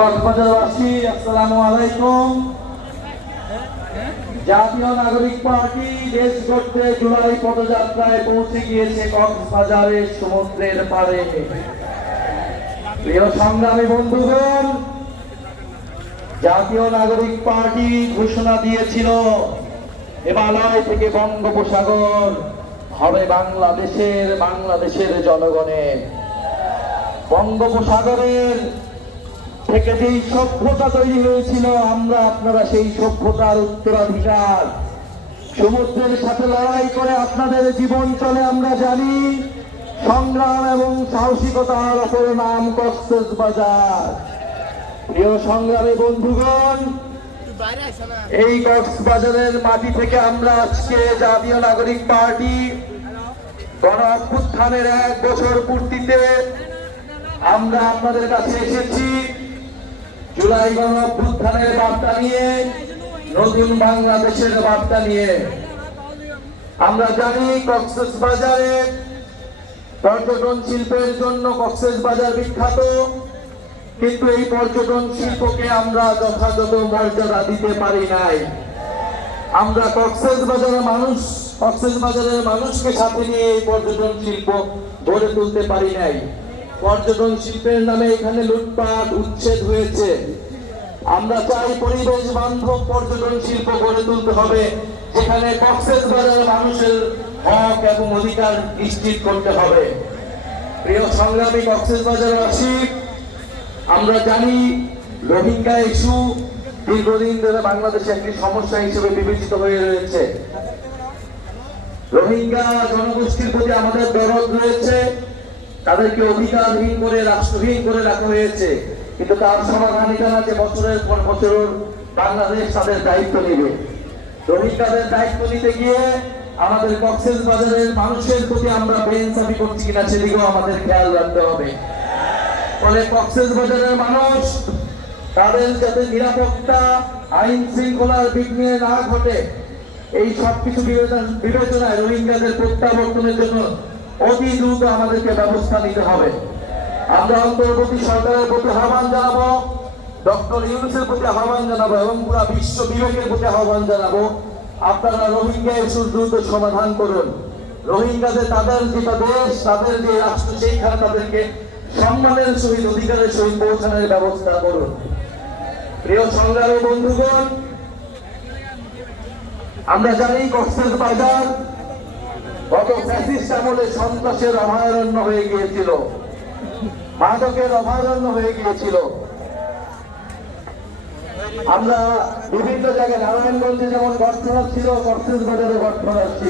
কক্সবাজারবাসী আসসালামু আলাইকুম। জাতীয় নাগরিক পার্টি দেশ করতে জুলাই পদযাত্রায় পৌঁছে গিয়েছে কক্সবাজারের সমুদ্রের প্রিয় সংগ্রামী বন্ধুগণ, জাতীয় নাগরিক পার্টি ঘোষণা দিয়েছিল, হিমালয় থেকে বঙ্গোপসাগর হবে বাংলাদেশের বাংলাদেশের জনগণের। বঙ্গোপসাগরের থেকে যেই সভ্যতা তৈরি হয়েছিল, আমরা আপনারা সেই সভ্যতার উত্তরাধিকার। সমুদ্রের সাথে লড়াই করে আপনাদের জীবন চলে, আমরা জানি। সংগ্রাম এবং সাহসিকতার অপর নাম কক্সেস বাজার। প্রিয় সংগ্রামী বন্ধুগণ, এই কক্সবাজারের মাটি থেকে আমরা আজকে জাতীয় নাগরিক পার্টি গণ অভ্যুত্থানের এক বছর পূর্তিতে আমরা আপনাদের কাছে এসেছি। জুলাই গণ অভ্যুত্থানের বার্তা নিয়ে, নতুন বাংলাদেশের বার্তা নিয়ে। আমরা জানি কক্সেস বাজারে পর্যটন শিল্পের জন্য কক্সেস বাজার বিখ্যাত, কিন্তু এই পর্যটন শিল্পকে আমরা যথাযথ মর্যাদা দিতে পারি নাই। আমরা কক্সেস বাজারের মানুষ, কক্সেস বাজারের মানুষকে সাথে নিয়ে এই পর্যটন শিল্প গড়ে তুলতে পারি নাই। পর্যটন শিল্পের নামে এখানে লুটপাট, উচ্ছেদ হয়েছে। আমরা চাই পরিবেশ বান্ধব পর্যটন শিল্প গড়ে তুলতে হবে, যেখানে কক্সেস বাজারের মানুষের হক এবং অধিকার নিশ্চিত করতে হবে। প্রিয় সংগ্রামী কক্সেস বাজারবাসী আমরা জানি রোহিঙ্গা ইস্যু দীর্ঘদিন ধরে বাংলাদেশে একটি সমস্যা হিসেবে বিবেচিত হয়ে রয়েছে। রোহিঙ্গা জনগোষ্ঠীর প্রতি আমাদের দরদ রয়েছে। তাদেরকে অধিকারহীন করে রাষ্ট্রহীন করে রাখা হয়েছে। কিন্তু তার সমাধান এটা না যে বছরের পর বছর বাংলাদেশ তাদের দায়িত্ব নেবে। রোহিঙ্গাদের দায়িত্ব নিতে গিয়ে আমাদের কক্সেস বাজারের মানুষের প্রতি আমরা বেইনসাফি করছি কিনা সেদিকেও আমাদের খেয়াল রাখতে হবে। ফলে কক্সেস বাজারের মানুষ তাদের যাতে নিরাপত্তা, আইন শৃঙ্খলার বিঘ্নে না ঘটে, এই সব কিছু বিবেচনা- বিবেচনায় রোহিঙ্গাদের প্রত্যাবর্তনের জন্য অতি দ্রুত আমাদেরকে ব্যবস্থা নিতে হবে। আমরা অন্তর্বর্তী সরকারের প্রতি আহ্বান জানাব, ডক্টর ইউনুসের প্রতি আহ্বান জানাব এবং পুরা বিশ্ব বিবেকের প্রতি আহ্বান জানাব। আপনারা রোহিঙ্গা ইস্যুর দ্রুত সমাধান করুন। রোহিঙ্গাদের তাদের যেটা দেশ, তাদের যে রাষ্ট্র, সেইখানে তাদেরকে সম্মানের সহিত, অধিকারের সহিত পৌঁছানোর ব্যবস্থা করুন। প্রিয় সংগ্রামী বন্ধুগণ, আমরা জানি কক্সেস বাজার গত ফ্যাসিস্ট আমলে সন্ত্রাসের অভয়ারণ্য হয়ে গিয়েছিল। মাদকের অভয়ারণ্য হয়ে গিয়েছিল। আমরা বিভিন্ন জায়গায় নারায়ণগঞ্জে যেমন গঠফলার ছিল কক্সেস বাজারে গঠফলার ছিল।